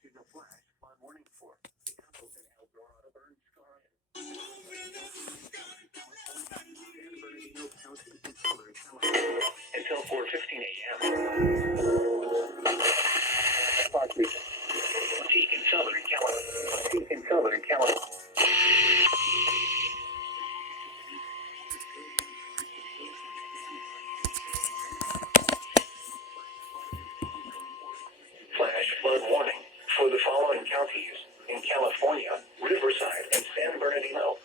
issued a flash flood warning for the Appleton, Eldorado, Burn Scar, until 4:15 a.m. Park region. Peak in Southern California. Peak in Southern California. Flash flood warning for the following counties in California, Riverside, and San Bernardino.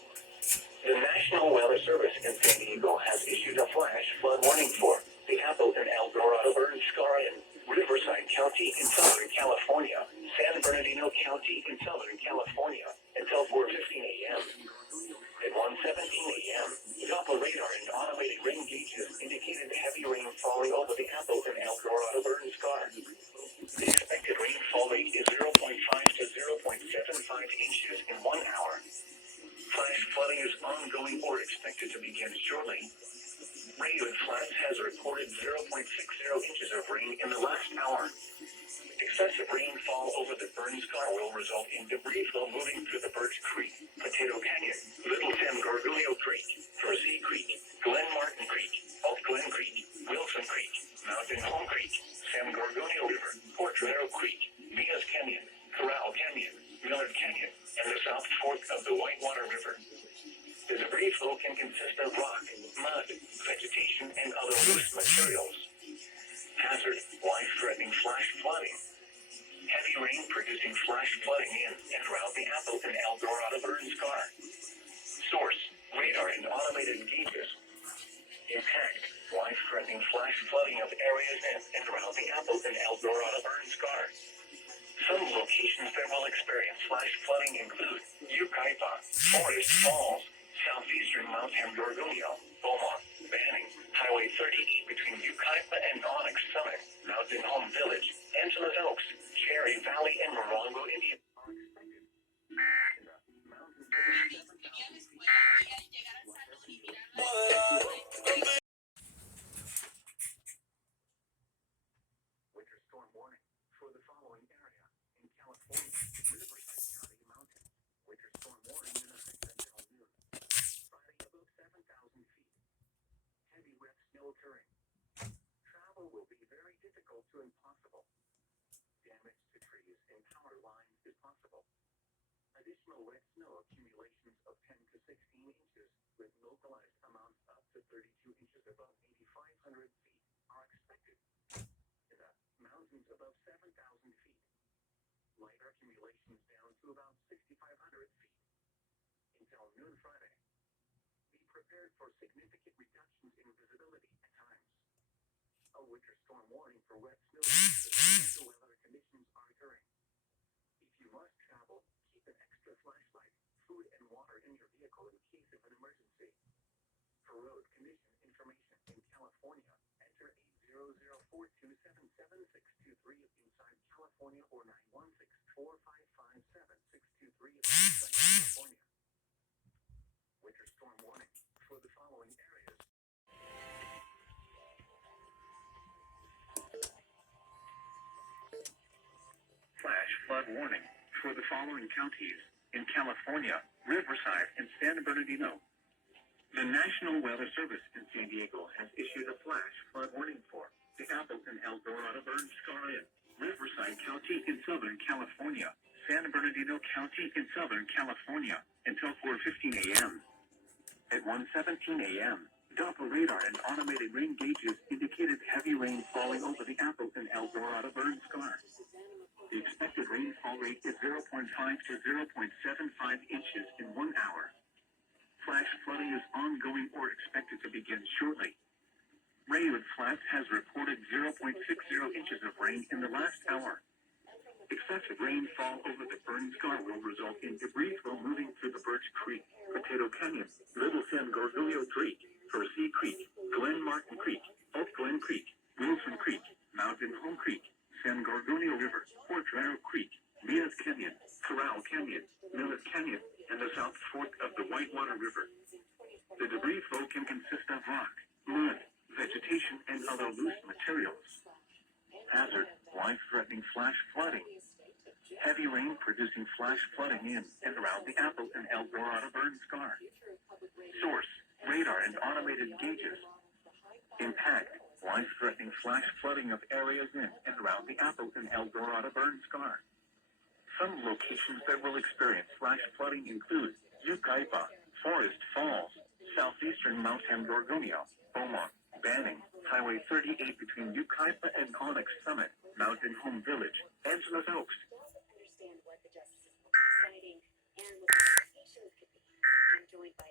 The National Weather Service in San Diego has issued a flash flood warning for the Appleton, Eldorado, Burn Scar, and Riverside County in Southern California, San Bernardino County in Southern California until 4:15 a.m. At 1:17 a.m., Doppler radar and automated rain gauges indicated heavy rain falling over the Appleton, Eldorado, Burn Scar. The expected rainfall rate is 0.5 to 0.75 inches in 1 hour. Flash flooding is ongoing or expected to begin shortly. Rayoid Flats has reported 0.60 inches of rain in the last hour. Excessive rainfall over the burn scar will result in debris flow moving through the Birch Creek, Potato Canyon, Little San Gorgonio Creek, Hersey Creek, Glen Martin Creek, Oak Glen Creek, Wilson Creek, Mountain Home Creek, San Gorgonio River, Potrero Creek, EAS Canyon, Corral Canyon, Millard Canyon, and the South Fork of the Whitewater River. The debris flow can consist of rock, mud, vegetation, and other loose materials. Hazard: life-threatening flash flooding. Heavy rain producing flash flooding in and around the Appleton, Eldorado Burn Scar. Source: radar and automated gauges. Impact: life-threatening flash flooding of areas in and around the Appleton, Eldorado Burn Scar. Some locations that will experience flash flooding include Yucaipa, Forest Falls, southeastern Mount San Gorgonio, Beaumont, Banning, Highway 30E between Yucaipa and Onyx Summit, Mountain Home Village, Angeles Oaks, Cherry Valley, and Morongo, Indiana. Winter storm warning for the following area in California, Riverside County Mountains. Winter storm warning in effect until noon. Friday above 7,000 feet. Heavy wet snow occurring. Travel will be very difficult to impossible. Damage to trees and power lines is possible. Additional wet snow accumulations of 10 to 16 inches with localized amounts up to 32 inches above 8,500 feet are expected. In the mountains above 7,000 feet. Lighter accumulations down to about 6,500 feet. Until noon Friday. Be prepared for significant reductions in visibility at times. A winter storm warning for wet snow means the weather conditions are occurring. If you must travel, keep an extra flashlight, food, and water in your vehicle in case of an emergency. For road condition information in California, enter 800-427-7623 inside California or 916-4557-623 outside California. Winter storm warning for the following areas. Flash flood warning for the following counties in California, Riverside, and San Bernardino. The National Weather Service in San Diego has issued a flash flood warning for the Appleton, Eldorado, Burn Scar, and Riverside County in Southern California, San Bernardino County in Southern California until 4:15 a.m. At 1:17 a.m., Doppler radar and automated rain gauges indicated heavy rain falling over the Appleton, Eldorado Burn Scar. The expected rainfall rate is 0.5 to 0.75 inches in 1 hour. Flash flooding is ongoing or expected to begin shortly. Rayoid Flats has reported 0.60 inches of rain in the last hour. Excessive rainfall over the burn scar will result in debris flow moving through the Birch Creek, Potato Canyon, Little San Gorgonio Creek, Hersey Creek, Glen Martin Creek, Oak Glen Creek, Wilson Creek, Mountain Home Creek, San Gorgonio River, Potrero Creek, EAS Canyon, Corral Canyon, Millard Canyon, and the South Fork of the Whitewater River. The debris flow can consist of rock, mud, vegetation, and other loose materials. Hazard: life-threatening flash flooding. Heavy rain producing flash flooding in and around the Apple and El Dorado burn scar. Source, radar and automated gauges. Impact, life-threatening flash flooding of areas in and around the Apple and El Dorado burn scar. Some locations that will experience flash flooding include Yucaipa, Forest Falls, southeastern Mount Dorgonio, Beaumont, Banning, Highway 38 between Yucaipa and Onyx Summit, Mountain Home Village, Angeles Oaks. Understand what the justices will be deciding and what the implications could be. I'm joined by